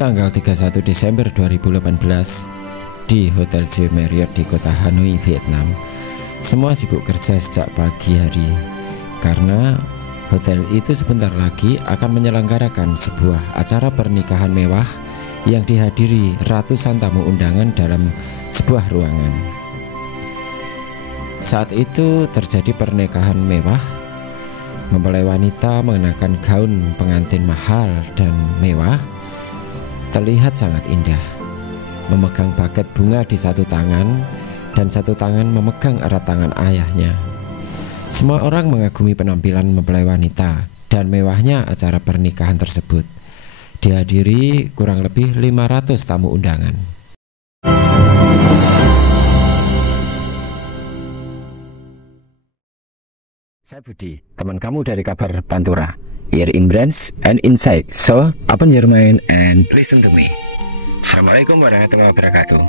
tanggal 31 Desember 2018 di Hotel J Marriott di kota Hanoi, Vietnam, semua sibuk kerja sejak pagi hari karena hotel itu sebentar lagi akan menyelenggarakan sebuah acara pernikahan mewah yang dihadiri ratusan tamu undangan dalam sebuah ruangan. Saat itu terjadi pernikahan mewah. Mempelai wanita mengenakan gaun pengantin mahal dan mewah, terlihat sangat indah. Memegang buket bunga di satu tangan dan satu tangan memegang erat tangan ayahnya. Semua orang mengagumi penampilan mempelai wanita dan mewahnya acara pernikahan tersebut. Dihadiri kurang lebih 500 tamu undangan. Saya Budi, teman kamu dari kabar Pantura. Here in Brands and Insight. So, open your mind and listen to me. Assalamualaikum warahmatullahi wabarakatuh.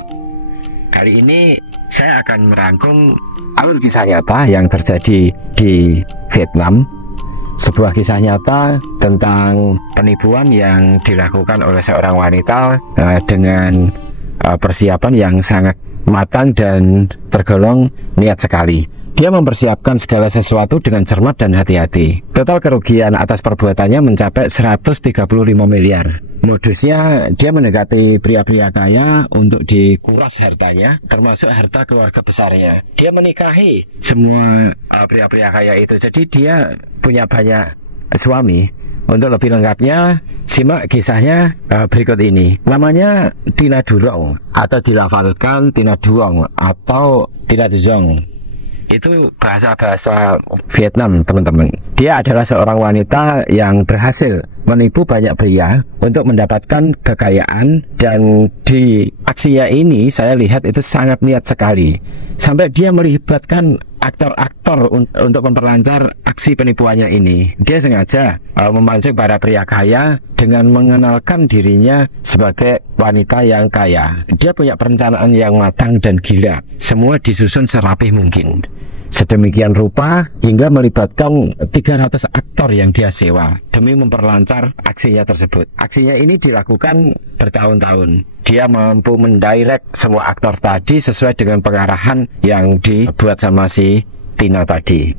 Kali ini saya akan merangkum alur kisah nyata yang terjadi di Vietnam. Sebuah kisah nyata tentang penipuan yang dilakukan oleh seorang wanita dengan persiapan yang sangat matang dan tergolong niat sekali. Dia mempersiapkan segala sesuatu dengan cermat dan hati-hati. Total kerugian atas perbuatannya mencapai 135 miliar. Modusnya dia mendekati pria-pria kaya untuk dikuras hartanya, termasuk harta keluarga besarnya. Dia menikahi semua pria-pria kaya itu. Jadi dia punya banyak suami. Untuk lebih lengkapnya, simak kisahnya berikut ini. Namanya Tina Durong, atau dilafalkan Tina Duong atau Tina Duzong. Itu bahasa-bahasa Vietnam, teman-teman. Dia adalah seorang wanita yang berhasil menipu banyak pria untuk mendapatkan kekayaan. Dan di aksinya ini saya lihat itu sangat niat sekali. Sampai dia melibatkan aktor-aktor untuk memperlancar aksi penipuannya ini. Dia sengaja memancing para pria kaya dengan mengenalkan dirinya sebagai wanita yang kaya. Dia punya perencanaan yang matang dan gila. Semua disusun serapih mungkin. Sedemikian rupa hingga melibatkan 300 aktor yang dia sewa demi memperlancar aksinya tersebut. Aksinya ini dilakukan bertahun-tahun. Dia mampu mendirect semua aktor tadi sesuai dengan pengarahan yang dibuat sama si Tina tadi.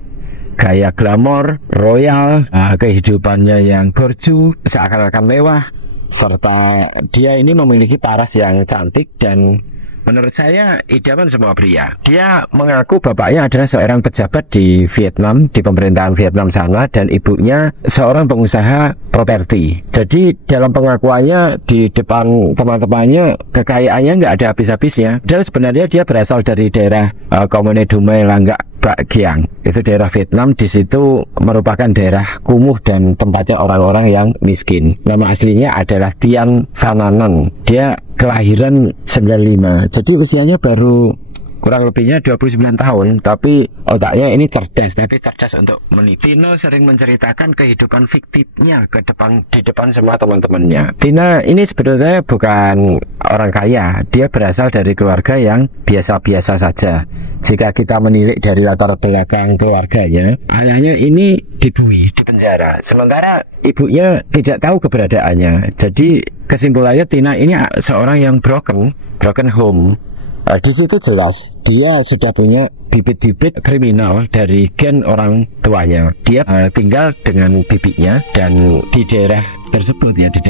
Gaya glamor, royal, kehidupannya yang borju, seakan-akan mewah, serta dia ini memiliki paras yang cantik dan menurut saya idaman semua pria. Dia mengaku bapaknya adalah seorang pejabat di Vietnam, di pemerintahan Vietnam sana, dan ibunya seorang pengusaha properti. Jadi dalam pengakuannya di depan teman-temannya, kekayaannya nggak ada habis-habisnya. Dan sebenarnya dia berasal dari daerah Komune Dumai Langgak Bac Giang. Itu daerah Vietnam. Di situ merupakan daerah kumuh dan tempatnya orang-orang yang miskin. Nama aslinya adalah Tian Phananan. Dia kelahiran 95. Jadi usianya baru kurang lebihnya 29 tahun, tapi otaknya ini cerdas, tapi cerdas untuk menipu. Tina sering menceritakan kehidupan fiktifnya di depan semua teman-temannya. Tina ini sebetulnya bukan orang kaya, dia berasal dari keluarga yang biasa-biasa saja. Jika kita menilik dari latar belakang keluarganya, ayahnya ini dibui, di penjara, sementara ibunya tidak tahu keberadaannya. Jadi kesimpulannya Tina ini seorang yang broken home. Di situ jelas dia sudah punya bibit-bibit kriminal dari gen orang tuanya. Dia tinggal dengan bibitnya dan di daerah tersebut, ya, di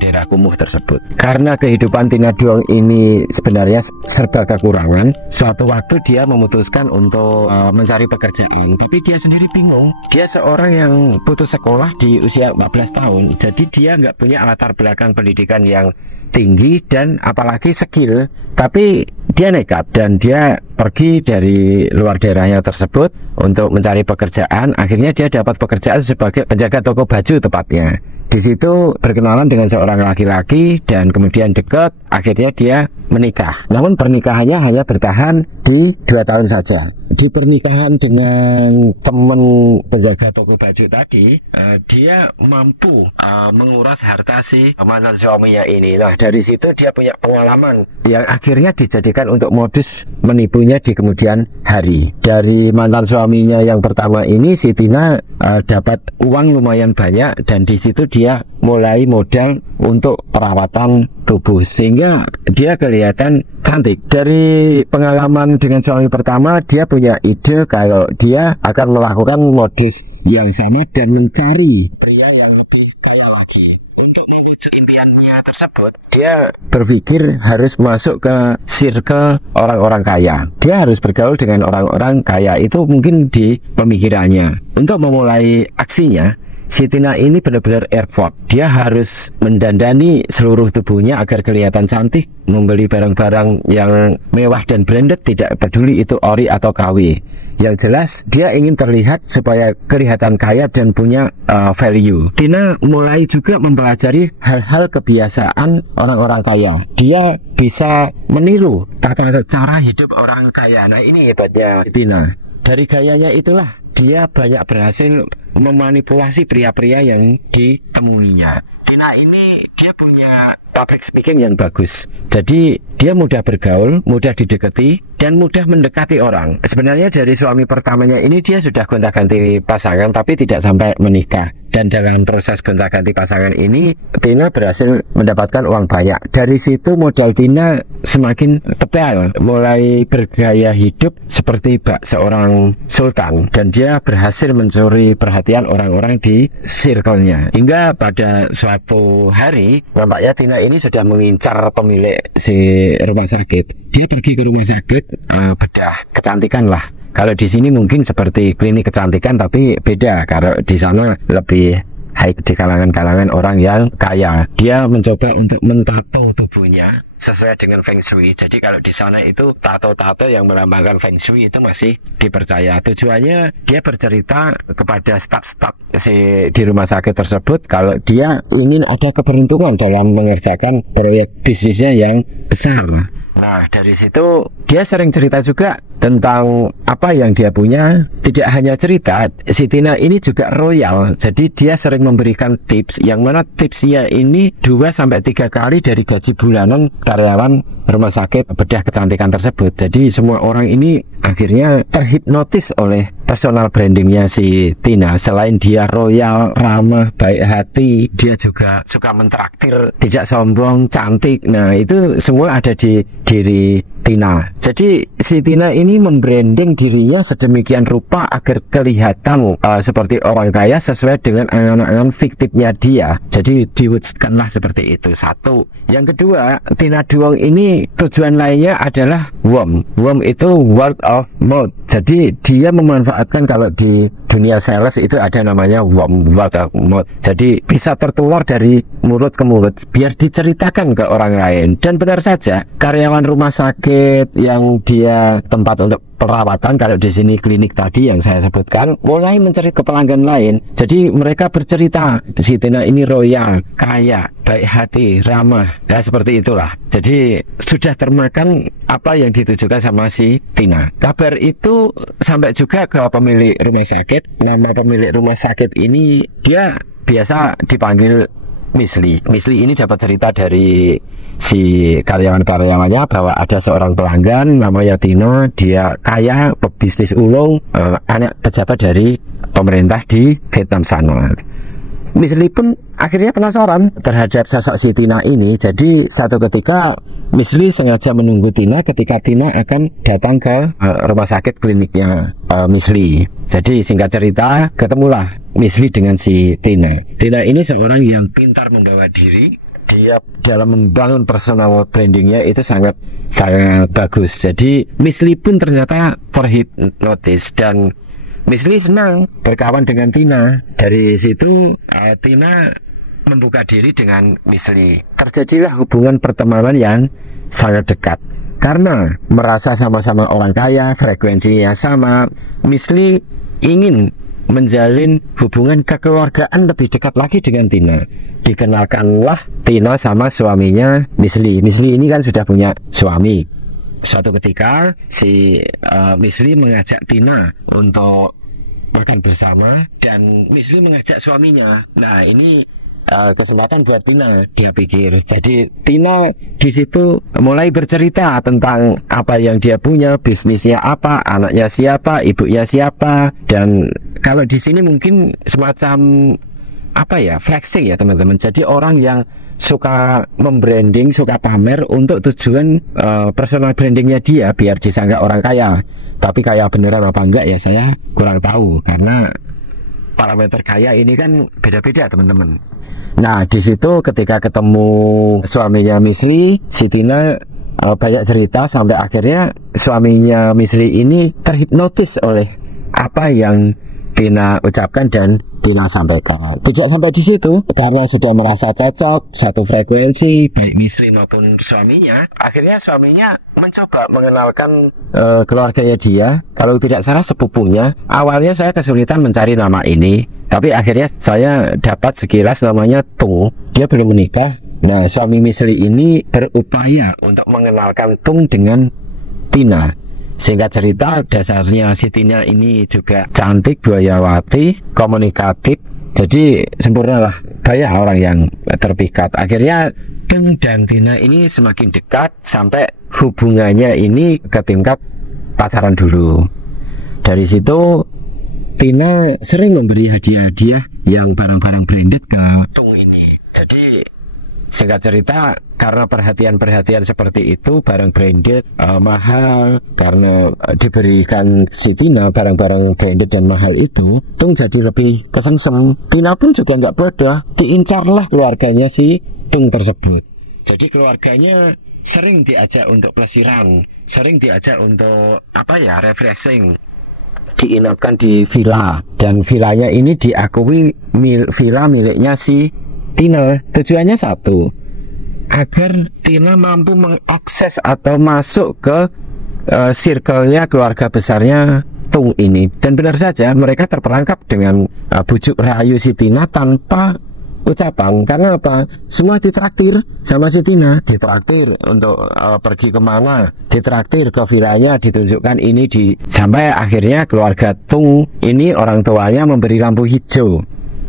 daerah kumuh tersebut. Karena kehidupan Tina Duong ini sebenarnya serba kekurangan, suatu waktu dia memutuskan untuk mencari pekerjaan, tapi dia sendiri bingung. Dia seorang yang putus sekolah di usia 14 tahun, jadi dia nggak punya latar belakang pendidikan yang tinggi dan apalagi skill, tapi dia nekat dan dia pergi dari luar daerahnya tersebut untuk mencari pekerjaan. Akhirnya dia dapat pekerjaan sebagai penjaga toko baju tepatnya. Di situ berkenalan dengan seorang laki-laki dan kemudian dekat. Akhirnya dia menikah. Namun pernikahannya hanya bertahan di 2 tahun saja. Di pernikahan dengan teman penjaga toko baju tadi, dia mampu menguras harta si mantan suaminya ini. Nah, dari situ dia punya pengalaman yang akhirnya dijadikan untuk modus menipunya di kemudian hari. Dari mantan suaminya yang pertama ini, si Tina dapat uang lumayan banyak dan di situ dia mulai modal untuk perawatan tubuh sehingga dia kelihatan cantik. Dari pengalaman dengan suami pertama, dia punya ide kalau dia akan melakukan modus yang sama dan mencari pria yang lebih kaya lagi. Untuk mewujud impiannya tersebut, dia berpikir harus masuk ke circle orang-orang kaya. Dia harus bergaul dengan orang-orang kaya. Itu mungkin di pemikirannya. Untuk memulai aksinya, si Tina ini benar-benar effort. Dia harus mendandani seluruh tubuhnya agar kelihatan cantik, membeli barang-barang yang mewah dan branded, tidak peduli itu ori atau KW. Yang jelas dia ingin terlihat supaya kelihatan kaya dan punya value. Tina mulai juga mempelajari hal-hal kebiasaan orang-orang kaya. Dia bisa meniru tata cara hidup orang kaya. Nah, ini hebatnya Tina. Dari gayanya itulah dia banyak berhasil memanipulasi pria-pria yang ditemuinya. Tina ini dia punya public speaking yang bagus. Jadi dia mudah bergaul, mudah didekati, dan mudah mendekati orang. Sebenarnya dari suami pertamanya ini dia sudah gonta-ganti pasangan tapi tidak sampai menikah. Dan dalam proses gonta-ganti pasangan ini, Tina berhasil mendapatkan uang banyak. Dari situ modal Tina semakin tebal, mulai bergaya hidup seperti seorang sultan. Dan dia berhasil mencuri perhatian orang-orang di circle-nya. Hingga pada suatu hari, nampaknya Tina ini sudah mengincar pemilik si rumah sakit. Dia pergi ke rumah sakit, bedah kecantikan lah. Kalau di sini mungkin seperti klinik kecantikan, tapi beda. Kalau di sana lebih high di kalangan-kalangan orang yang kaya. Dia mencoba untuk mentato tubuhnya sesuai dengan Feng Shui. Jadi kalau di sana itu tato-tato yang melambangkan Feng Shui itu masih dipercaya. Tujuannya dia bercerita kepada staf-staf di rumah sakit tersebut kalau dia ingin ada keberuntungan dalam mengerjakan proyek bisnisnya yang besar. Nah, dari situ dia sering cerita juga tentang apa yang dia punya. Tidak hanya cerita, si Tina ini juga royal. Jadi dia sering memberikan tips, yang mana tipsnya ini 2-3 kali dari gaji bulanan karyawan rumah sakit bedah kecantikan tersebut. Jadi semua orang ini akhirnya terhipnotis oleh personal brandingnya si Tina. Selain dia royal, ramah, baik hati, dia juga suka mentraktir, tidak sombong, cantik. Nah, itu semua ada di diri Tina. Jadi si Tina ini membranding dirinya sedemikian rupa agar kelihatan seperti orang kaya sesuai dengan angan-angan fiktifnya dia. Jadi diwujudkanlah seperti itu. Satu. Yang kedua, Tina Duong ini tujuan lainnya adalah WOM. WOM itu word of mouth. Jadi dia memanfaatkan kalau di dunia sales itu ada namanya WOM, word of mouth. Jadi bisa tertular dari mulut ke mulut biar diceritakan ke orang lain. Dan benar saja, karyawan rumah sakit yang dia tempat untuk perawatan, kalau di sini klinik tadi yang saya sebutkan, mulai mencari ke pelanggan lain. Jadi mereka bercerita, si Tina ini royal, kaya, baik hati, ramah. Ya seperti itulah. Jadi sudah termakan apa yang ditujukan sama si Tina. Kabar itu sampai juga ke pemilik rumah sakit. Nama pemilik rumah sakit ini dia biasa dipanggil Misli. Misli ini dapat cerita dari si karyawan-karyawannya bahwa ada seorang pelanggan namanya Tino. Dia kaya, pebisnis ulung, anak pejabat dari pemerintah di Vietnam sana. Misli pun akhirnya penasaran terhadap sosok si Tina ini. Jadi satu ketika Misli sengaja menunggu Tina ketika Tina akan datang ke rumah sakit kliniknya Misli. Jadi singkat cerita, ketemulah Misli dengan si Tina. Tina ini seorang yang pintar membawa diri. Dia dalam membangun personal brandingnya itu sangat bagus. Jadi Misli pun ternyata terhipnotis dan Misli senang berkawan dengan Tina. Dari situ Tina membuka diri dengan Misli. Terjadilah hubungan pertemanan yang sangat dekat. Karena merasa sama-sama orang kaya, frekuensinya sama, Misli ingin menjalin hubungan kekeluargaan lebih dekat lagi dengan Tina. Dikenalkanlah Tina sama suaminya Misli. Misli ini kan sudah punya suami. Suatu ketika si Misli mengajak Tina untuk makan bersama dan Misli mengajak suaminya. Nah, ini kesempatan buat Tina, dia pikir. Jadi Tina di situ mulai bercerita tentang apa yang dia punya, bisnisnya apa, anaknya siapa, ibunya siapa. Dan kalau di sini mungkin semacam flexing ya teman-teman. Jadi orang yang suka membranding, suka pamer untuk tujuan personal brandingnya dia biar disangka orang kaya. Tapi kaya beneran apa enggak ya saya kurang tahu, karena parameter kaya ini kan beda-beda teman-teman. Nah di situ ketika ketemu suaminya Miss Lee, si Tina banyak cerita sampai akhirnya suaminya Miss Lee ini terhipnotis oleh apa yang Tina ucapkan dan Tina sampaikan. Tidak sampai di situ, karena sudah merasa cocok, satu frekuensi, baik Miss Lee maupun suaminya. Akhirnya suaminya mencoba mengenalkan keluarganya dia, kalau tidak salah sepupunya. Awalnya saya kesulitan mencari nama ini, tapi akhirnya saya dapat sekilas namanya Tung. Dia belum menikah. Nah, suami Miss Lee ini berupaya untuk mengenalkan Tung dengan Tina. Singkat cerita, dasarnya si Tina ini juga cantik, buayawati, komunikatif. Jadi sempurnalah, banyak orang yang terpikat. Akhirnya Tung dan Tina ini semakin dekat sampai hubungannya ini ke tingkat pacaran dulu. Dari situ Tina sering memberi hadiah-hadiah yang barang-barang branded ke Tung ini. Jadi singkat cerita, karena perhatian-perhatian seperti itu, barang branded mahal, karena diberikan si Tina barang-barang branded dan mahal itu, Tung jadi lebih kesengsem. Tina pun juga nggak bodoh, diincarlah keluarganya si Tung tersebut. Jadi keluarganya sering diajak untuk pelesiran, sering diajak untuk refreshing, diinapkan di villa, dan villanya ini diakui villa miliknya si Tina. Tujuannya satu, agar Tina mampu mengakses atau masuk ke circle-nya keluarga besarnya Tung ini. Dan benar saja mereka terperangkap dengan bujuk rayu si Tina tanpa ucapan. Karena apa? Semua ditraktir sama si Tina. Ditraktir untuk pergi kemana, ditraktir ke villanya, ditunjukkan ini sampai akhirnya keluarga Tung ini orang tuanya memberi lampu hijau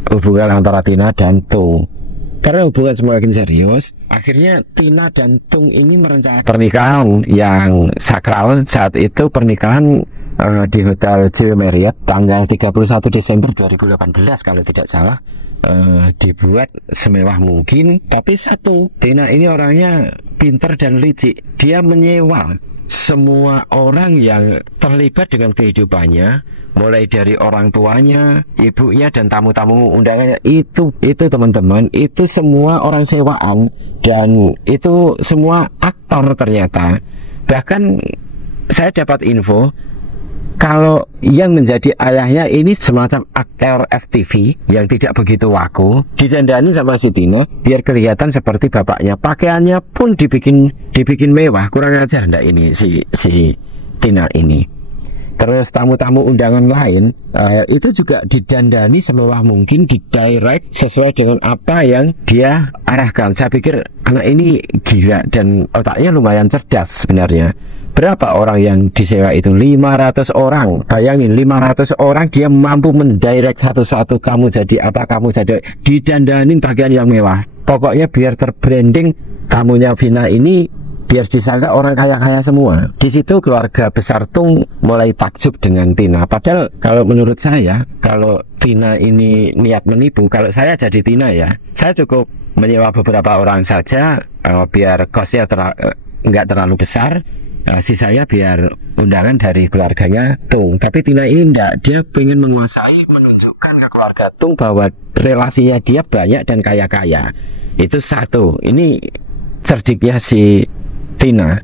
hubungan antara Tina dan Tung. Karena hubungan semakin serius, akhirnya Tina dan Tung ini merencanakan pernikahan yang sakral. Saat itu pernikahan di Hotel J Marriott tanggal 31 Desember 2018 kalau tidak salah. Dibuat semewah mungkin. Tapi satu, Tina ini orangnya pinter dan licik. Dia menyewa semua orang yang terlibat dengan kehidupannya, mulai dari orang tuanya, ibunya, dan tamu-tamu undangannya. Itu teman-teman, itu semua orang sewaan, dan itu semua aktor ternyata. Bahkan saya dapat info kalau yang menjadi ayahnya ini semacam aktor FTV yang tidak begitu laku, didandani sama si Tina biar kelihatan seperti bapaknya. Pakaiannya pun dibikin mewah. Kurang ajar ndak ini si Tina ini. Terus tamu-tamu undangan lain itu juga didandani semewah mungkin, didirect sesuai dengan apa yang dia arahkan. Saya pikir anak ini gila dan otaknya lumayan cerdas sebenarnya. Berapa orang yang disewa itu? 500 orang. Bayangin, 500 orang dia mampu mendirect satu-satu. Kamu jadi apa, kamu jadi, didandanin pakaian yang mewah. Pokoknya biar terbranding tamunya Vina ini, biar disangka orang kaya-kaya semua. Di situ keluarga besar Tung mulai takjub dengan Tina. Padahal kalau menurut saya, kalau Tina ini niat menipu, kalau saya jadi Tina ya, saya cukup menyewa beberapa orang saja, biar costnya nggak terlalu besar. Sisanya biar undangan dari keluarganya Tung. Tapi Tina ini enggak, dia pengen menguasai, menunjukkan ke keluarga Tung bahwa relasinya dia banyak dan kaya-kaya. Itu satu, ini cerdiknya si Tina.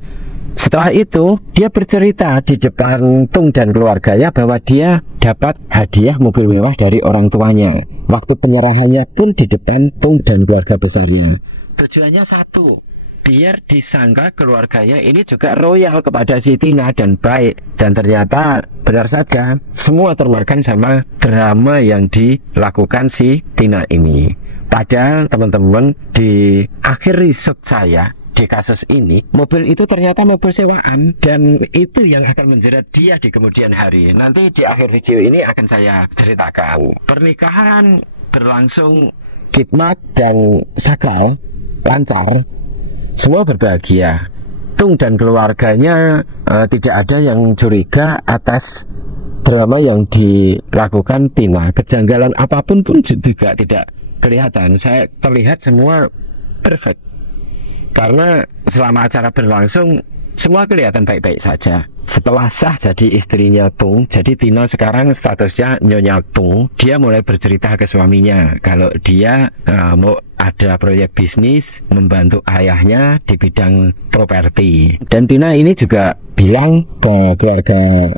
Setelah itu dia bercerita di depan Tung dan keluarganya bahwa dia dapat hadiah mobil mewah dari orang tuanya. Waktu penyerahannya pun di depan Tung dan keluarga besarnya. Tujuannya satu, biar disangka keluarganya ini juga royal kepada si Tina dan baik. Dan ternyata benar saja, semua termakan sama drama yang dilakukan si Tina ini. Padahal teman-teman, di akhir riset saya di kasus ini, mobil itu ternyata mobil sewaan, dan itu yang akan menjerat dia di kemudian hari. Nanti di akhir video ini akan saya ceritakan. Pernikahan berlangsung khidmat dan sakral, lancar. Semua berbahagia. Tung dan keluarganya tidak ada yang curiga atas drama yang dilakukan Tina. Kejanggalan apapun pun juga tidak kelihatan, saya terlihat semua perfect. Karena selama acara berlangsung semua kelihatan baik-baik saja. Setelah sah jadi istrinya Tung, jadi Tina sekarang statusnya Nyonya Tung. Dia mulai bercerita ke suaminya kalau dia mau ada proyek bisnis membantu ayahnya di bidang properti. Dan Tina ini juga bilang ke keluarga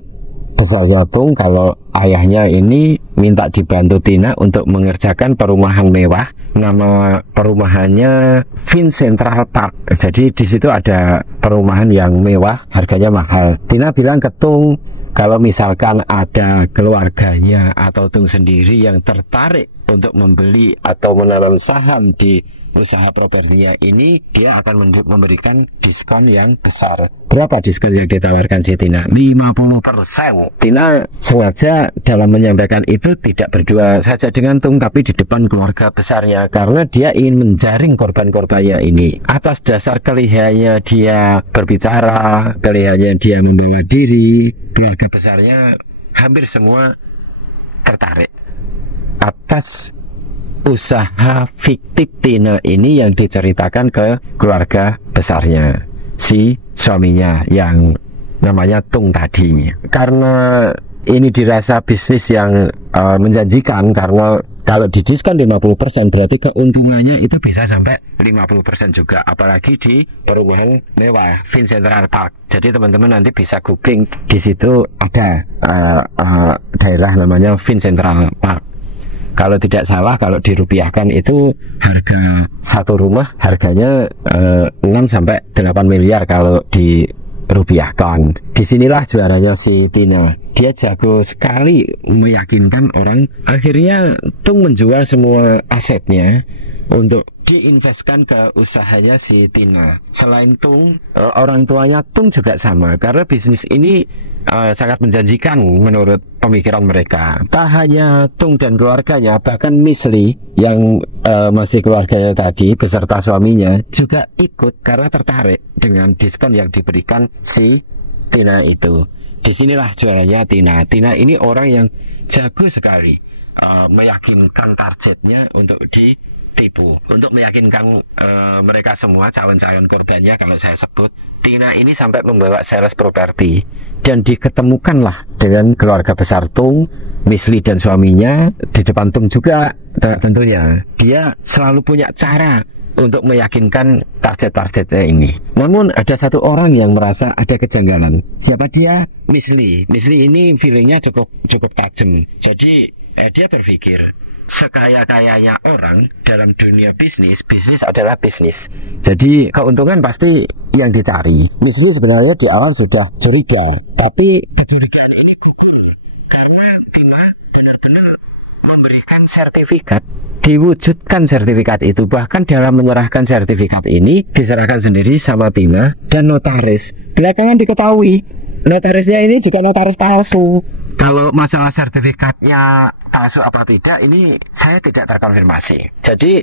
besarnya Tung kalau ayahnya ini minta dibantu Tina untuk mengerjakan perumahan mewah. Nama perumahannya Vin Central Park. Jadi di situ ada perumahan yang mewah, harganya mahal. Tina bilang ke Tung kalau misalkan ada keluarganya atau Tung sendiri yang tertarik untuk membeli atau menanam saham di usaha propertinya ini, dia akan memberikan diskon yang besar. Berapa diskon yang ditawarkan si Tina? 50%. Tina sengaja dalam menyampaikan itu tidak berdua saja dengan Tung, tapi di depan keluarga besarnya, karena dia ingin menjaring korban-korbannya ini. Atas dasar kelihayannya dia berbicara, kelihayannya dia membawa diri, keluarga besarnya hampir semua tertarik atas usaha fiktif Tina ini yang diceritakan ke keluarga besarnya, si suaminya yang namanya Tung tadi. Karena ini dirasa bisnis yang menjanjikan, karena kalau didiskon 50% berarti keuntungannya itu bisa sampai 50% juga, apalagi di perumahan mewah Vin Central Park. Jadi teman-teman nanti bisa googling, di situ ada daerah namanya Vin Central Park. Kalau tidak salah, kalau dirupiahkan itu harga satu rumah harganya 6 sampai 8 miliar kalau dirupiahkan. Disinilah juaranya si Tina. Dia jago sekali meyakinkan orang. Akhirnya Tung menjual semua asetnya untuk diinvestkan ke usahanya si Tina. Selain Tung, orang tuanya Tung juga sama, karena bisnis ini sangat menjanjikan menurut pemikiran mereka. Tak hanya Tung dan keluarganya, bahkan Miss Lee yang masih keluarganya tadi beserta suaminya juga ikut karena tertarik dengan diskon yang diberikan si Tina itu. Disinilah juaranya Tina. Tina ini orang yang jago sekali meyakinkan targetnya untuk ditipu, untuk meyakinkan mereka semua calon-calon korbannya. Kalau saya sebut, Tina ini sampai membawa sales properti dan diketemukanlah dengan keluarga besar Tung, Miss Lee dan suaminya di depan Tung juga. Tentunya dia selalu punya cara untuk meyakinkan target-targetnya ini. Namun ada satu orang yang merasa ada kejanggalan. Siapa dia? Miss Lee. Miss Lee ini feelingnya cukup tajam. Jadi dia berpikir, sekaya-kayanya orang dalam dunia bisnis adalah bisnis. Jadi keuntungan pasti yang dicari. Miss Lee sebenarnya di awal sudah curiga, tapi kecurigaan ini gugur karena Tina benar-benar memberikan sertifikat, diwujudkan sertifikat itu. Bahkan dalam menyerahkan sertifikat ini diserahkan sendiri sama Tina dan notaris. Belakangan diketahui notarisnya ini juga notaris palsu. Kalau masalah sertifikatnya palsu apa tidak, ini saya tidak terkonfirmasi. Jadi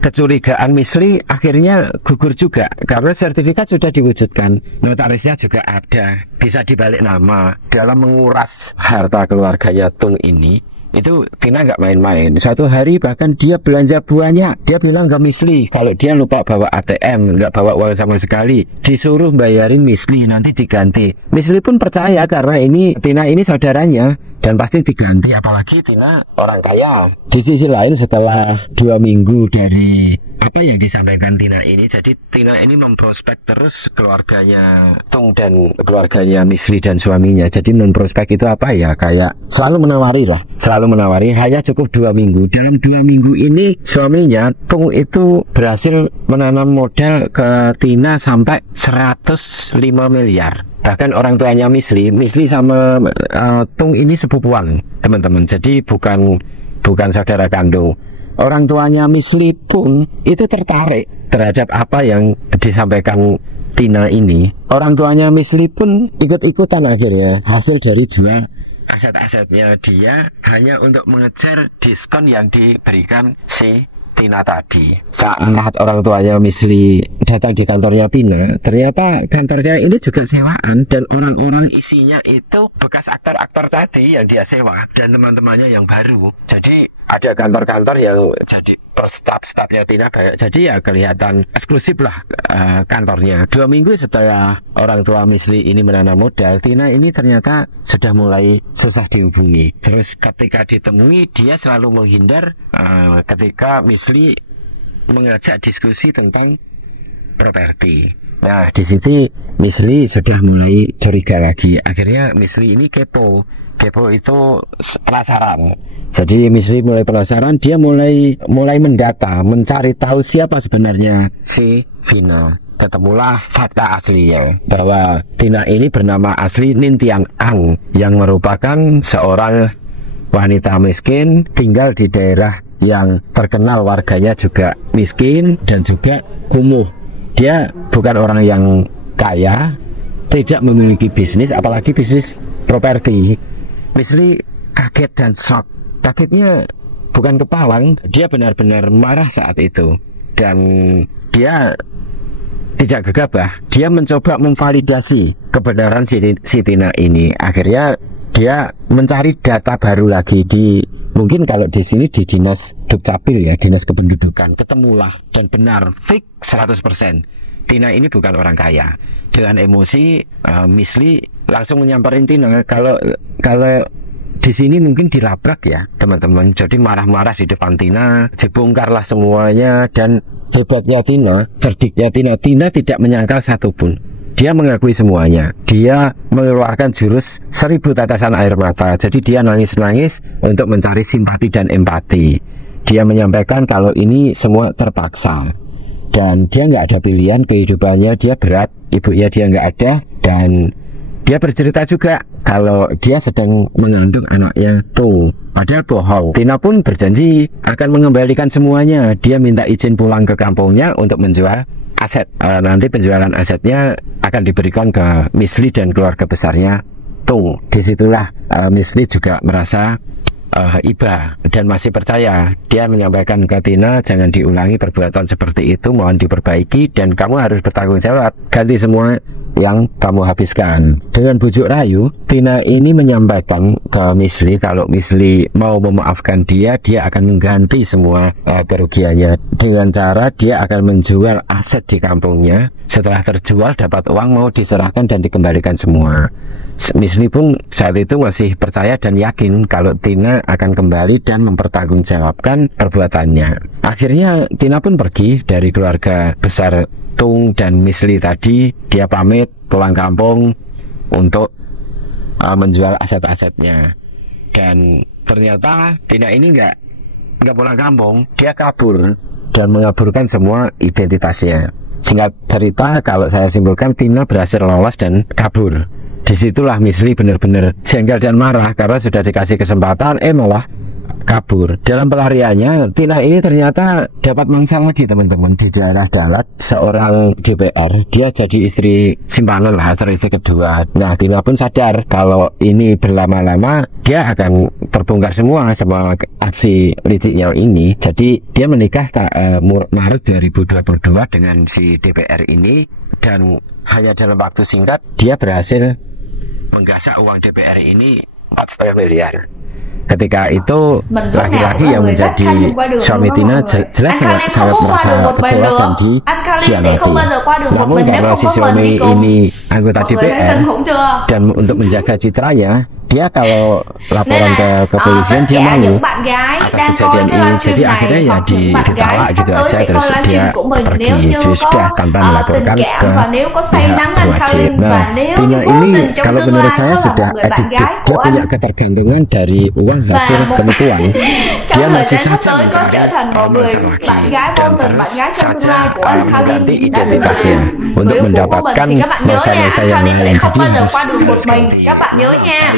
kecurigaan Miss Lee akhirnya gugur juga karena sertifikat sudah diwujudkan, notarisnya juga ada, bisa dibalik nama. Dalam menguras harta keluarganya Tung ini, itu Tina nggak main-main. Suatu hari bahkan dia belanja banyak. Dia bilang ke Miss Lee kalau dia lupa bawa ATM, nggak bawa uang sama sekali, disuruh bayarin Miss Lee, nanti diganti. Miss Lee pun percaya karena ini Tina ini saudaranya dan pasti diganti, apalagi Tina orang kaya. Di sisi lain, setelah 2 minggu dari apa yang disampaikan Tina ini, jadi Tina ini memprospek terus keluarganya Tung dan keluarganya Miss Lee dan suaminya. Jadi memprospek itu apa ya, kayak selalu menawari lah, selalu menawari. Hanya cukup 2 minggu. Dalam 2 minggu ini suaminya Tung itu berhasil menanam modal ke Tina sampai 105 miliar. Bahkan orang tuanya Miss Lee sama Tung ini sepupuan, teman-teman. Jadi bukan saudara kandung. Orang tuanya Miss Lee pun itu tertarik terhadap apa yang disampaikan Tina ini. Orang tuanya Miss Lee pun ikut-ikutan akhirnya hasil dari jual aset-asetnya dia hanya untuk mengejar diskon yang diberikan si Tina tadi. Saat orang tuanya Miss Lee datang di kantornya Tina, ternyata kantornya ini juga sewaan dan orang-orang isinya itu bekas aktor-aktor tadi yang dia sewa dan teman-temannya yang baru. Jadi ada kantor-kantor yang jadi staf-stafnya Tina banyak. Jadi ya kelihatan eksklusif lah kantornya. 2 minggu setelah orang tua Misli ini menanam modal, Tina ini ternyata sudah mulai susah dihubungi. Terus ketika ditemui, dia selalu menghindar ketika Misli mengajak diskusi tentang properti. Nah, di situ Misli sudah mulai curiga lagi. Akhirnya Misli ini kepo. Kepo itu penasaran. Jadi Misli mulai penasaran, dia mulai mendata, mencari tahu siapa sebenarnya si Tina. Ketemulah fakta aslinya bahwa Tina ini bernama asli Nintian Ang, yang merupakan seorang wanita miskin tinggal di daerah yang terkenal warganya juga miskin dan juga kumuh. Dia bukan orang yang kaya, tidak memiliki bisnis, apalagi bisnis properti. Misli kaget dan shock. Kagetnya bukan kepalang, dia benar-benar marah saat itu. Dan dia tidak gegabah. Dia mencoba memvalidasi kebenaran si Tina ini. Akhirnya dia mencari data baru lagi mungkin kalau di sini di dinas Dukcapil ya, dinas kependudukan. Ketemulah dan benar, fix 100%. Tina ini bukan orang kaya. Dengan emosi, Misli langsung menyamperin Tina. Kalau di sini mungkin dilabrak ya teman-teman. Jadi marah-marah di depan Tina, dibongkarlah semuanya. Dan hebatnya Tina, cerdiknya Tina tidak menyangkal satupun. Dia mengakui semuanya. Dia mengeluarkan jurus 1000 tetesan air mata. Jadi dia nangis-nangis untuk mencari simpati dan empati. Dia menyampaikan kalau ini semua terpaksa. Dan dia nggak ada pilihan, kehidupannya dia berat, ibunya dia nggak ada. Dan dia bercerita juga kalau dia sedang mengandung anaknya Tung. Padahal bohong. Tina pun berjanji akan mengembalikan semuanya. Dia minta izin pulang ke kampungnya untuk menjual aset. Nanti penjualan asetnya akan diberikan ke Misli dan keluarga besarnya Tung. Disitulah Misli juga merasa iba dan masih percaya. Dia menyampaikan ke Tina, jangan diulangi perbuatan seperti itu, mohon diperbaiki dan kamu harus bertanggung jawab, ganti semua yang kamu habiskan. Dengan bujuk rayu, Tina ini menyampaikan ke Misli kalau Misli mau memaafkan dia akan mengganti semua kerugiannya dengan cara dia akan menjual aset di kampungnya. Setelah terjual dapat uang, mau diserahkan dan dikembalikan semua. Misli pun saat itu masih percaya dan yakin kalau Tina akan kembali dan mempertanggungjawabkan perbuatannya. Akhirnya Tina pun pergi dari keluarga besar Tung dan Misli tadi. Dia pamit pulang kampung untuk menjual aset-asetnya. Dan ternyata Tina ini nggak pulang kampung, dia kabur dan mengaburkan semua identitasnya. Singkat cerita, kalau saya simpulkan, Tina berhasil lolos dan kabur. Disitulah Misli benar-benar jengkel dan marah karena sudah dikasih kesempatan, malah kabur. Dalam pelariannya, Tina ini ternyata dapat mangsa lagi teman-teman di daerah Dalat, seorang DPR. Dia jadi istri simpanan lah, istri kedua. Nah, Tina pun sadar kalau ini berlama-lama dia akan terbongkar semua sama aksi liciknya ini. Jadi dia menikah Maret 2022 dengan si DPR ini, dan hanya dalam waktu singkat dia berhasil menggasak uang DPR ini 4,5 miliar. Ketika itu laki-laki yang menjadi suami Tina jelas sangat merasa kecewa dan dikhianati. Namun karena si suami ini anggota DPR dan untuk menjaga citranya, dia kalau laporan ke kepolisian dia malu atas kejadian ini. Jadi akhirnya ya ditawa gitu aja, terus dia pergi sudah tanpa melaporkan ke pihak berwajib. Nah, Tina ini kalau menurut saya sudah addicted. Dia punya ketergantungan dari uang hasil penipuan. Dia masih saja mencari saja mengganti identitasnya untuk mendapatkan marga yang lain. Jadi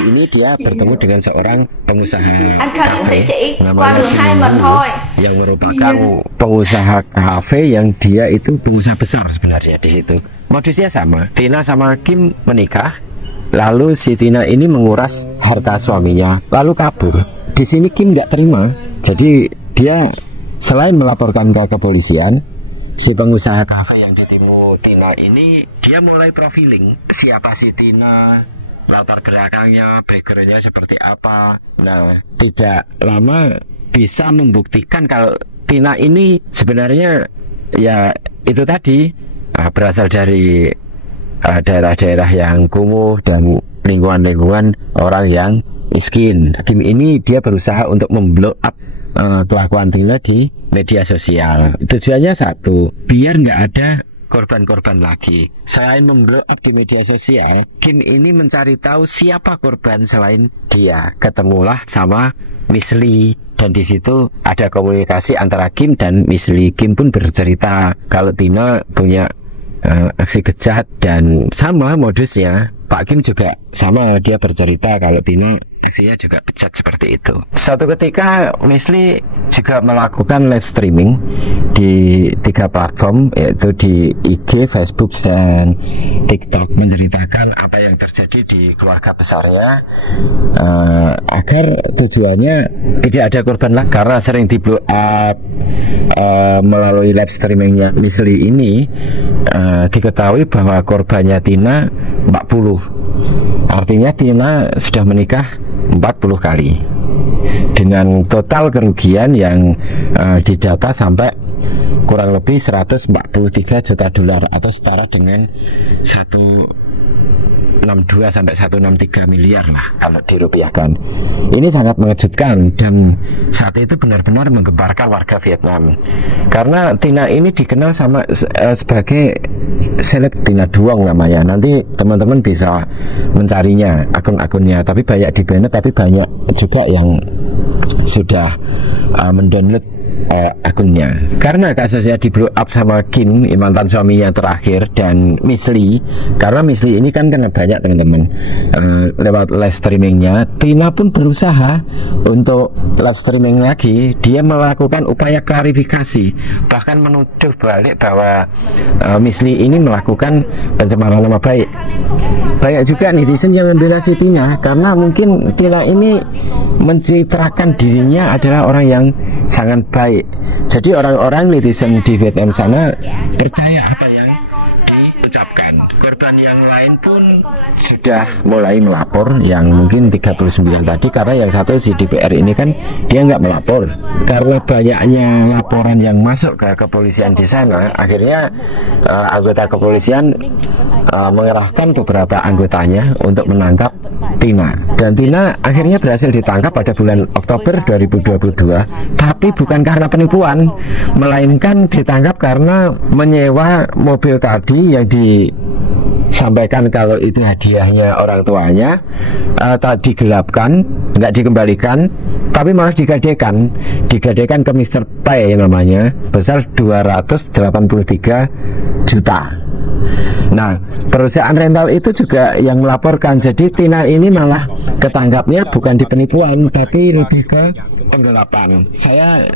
ini dia bertemu dengan seorang pengusaha kafe namanya yang merupakan pengusaha kafe yang dia itu pengusaha besar sebenarnya di situ. Modusnya sama. Tina sama Kim menikah, lalu si Tina ini menguras harta suaminya, lalu kabur. Di sini Kim nggak terima, jadi dia selain melaporkan ke kepolisian, si pengusaha kafe yang ditipu Tina ini, dia mulai profiling siapa si Tina, latar belakangnya, backgroundnya seperti apa. Nah, tidak lama bisa membuktikan kalau Tina ini sebenarnya ya itu tadi berasal dari daerah-daerah yang kumuh dan lingkungan-lingkungan orang yang miskin. Tim ini dia berusaha untuk memblow up kelakuan Tina di media sosial. Tujuannya satu, biar nggak ada korban-korban lagi. Selain memblow up di media sosial, Kim ini mencari tahu siapa korban selain dia. Ketemulah sama Miss Lee, dan di situ ada komunikasi antara Kim dan Miss Lee. Kim pun bercerita kalau Tina punya aksi kejahat dan sama modusnya. Pak Kim juga sama, dia bercerita kalau Tina aksinya juga bejat seperti itu. Suatu ketika Miss Lee juga melakukan live streaming di 3 platform, yaitu di IG, Facebook, dan TikTok, menceritakan apa yang terjadi di keluarga besarnya, agar tujuannya tidak ada korban lagi. Karena sering di blow up melalui live streamingnya Miss Lee ini, diketahui bahwa korbannya Tina 40. Artinya Tina sudah menikah 40 kali dengan total kerugian yang didata sampai kurang lebih 143 juta dolar atau setara dengan 162 sampai 163 miliar lah kalau dirupiahkan. Ini sangat mengejutkan dan saat itu benar-benar menggemparkan warga Vietnam, karena Tina ini dikenal sebagai seleb Tina Duong namanya. Nanti teman-teman bisa mencarinya akun-akunnya, tapi banyak di banned, tapi banyak juga yang sudah mendownload akunnya. Karena kasusnya di blow up sama Kim, mantan suaminya terakhir, dan Miss Lee. Karena Miss Lee ini kan kena banyak teman-teman lewat live streamingnya. Tina pun berusaha untuk live streaming lagi. Dia melakukan upaya klarifikasi, bahkan menuduh balik bahwa Miss Lee ini melakukan pencemaran nama baik. Banyak juga netizen yang membela si Tina, karena mungkin Tina ini mencitrakan dirinya adalah orang yang sangat baik. Jadi orang-orang netizen di Vietnam sana percaya apa yang diucapkan. Korban yang lain pun sudah mulai melapor, yang mungkin 39 tadi, karena yang satu si DPR ini kan dia nggak melapor. Karena banyaknya laporan yang masuk ke kepolisian di sana, akhirnya anggota kepolisian mengerahkan beberapa anggotanya untuk menangkap Tina. Dan Tina akhirnya berhasil ditangkap pada bulan Oktober 2022, tapi bukan karena penipuan, melainkan ditangkap karena menyewa mobil tadi yang disampaikan kalau itu hadiahnya orang tuanya, tak digelapkan, nggak dikembalikan, tapi malah digadekan ke Mr. Pai namanya, besar 283 juta. Nah, perusahaan rental itu juga yang melaporkan. Jadi Tina ini malah ketangkapnya bukan di penipuan, tapi lebih ke penggelapan. Saya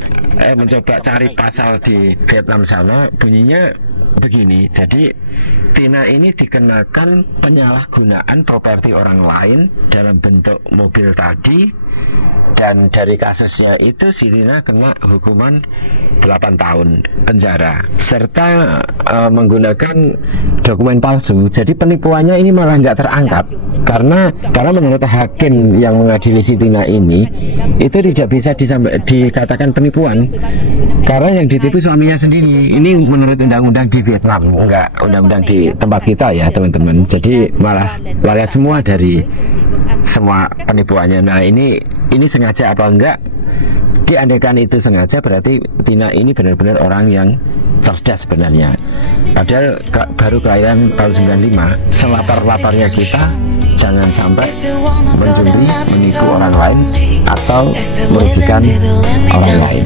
mencoba cari pasal di Vietnam sana, bunyinya begini. Jadi Tina ini dikenakan penyalahgunaan properti orang lain dalam bentuk mobil tadi, dan dari kasusnya itu si Tina kena hukuman 8 tahun penjara serta menggunakan dokumen palsu. Jadi penipuannya ini malah nggak terangkat, karena menurut hakim yang mengadili si Tina ini itu tidak bisa dikatakan penipuan, karena yang ditipu suaminya sendiri. Ini menurut undang-undang di Vietnam, enggak undang-undang di tempat kita ya teman-teman. Jadi malah semua dari semua penipuannya. Nah, ini sengaja apa enggak? Diandaikan itu sengaja, berarti Tina ini benar-benar orang yang cerdas sebenarnya. Padahal baru kelahiran tahun 95. Selapar-laparnya kita jangan sampai mencuri, menipu orang lain atau merugikan orang lain.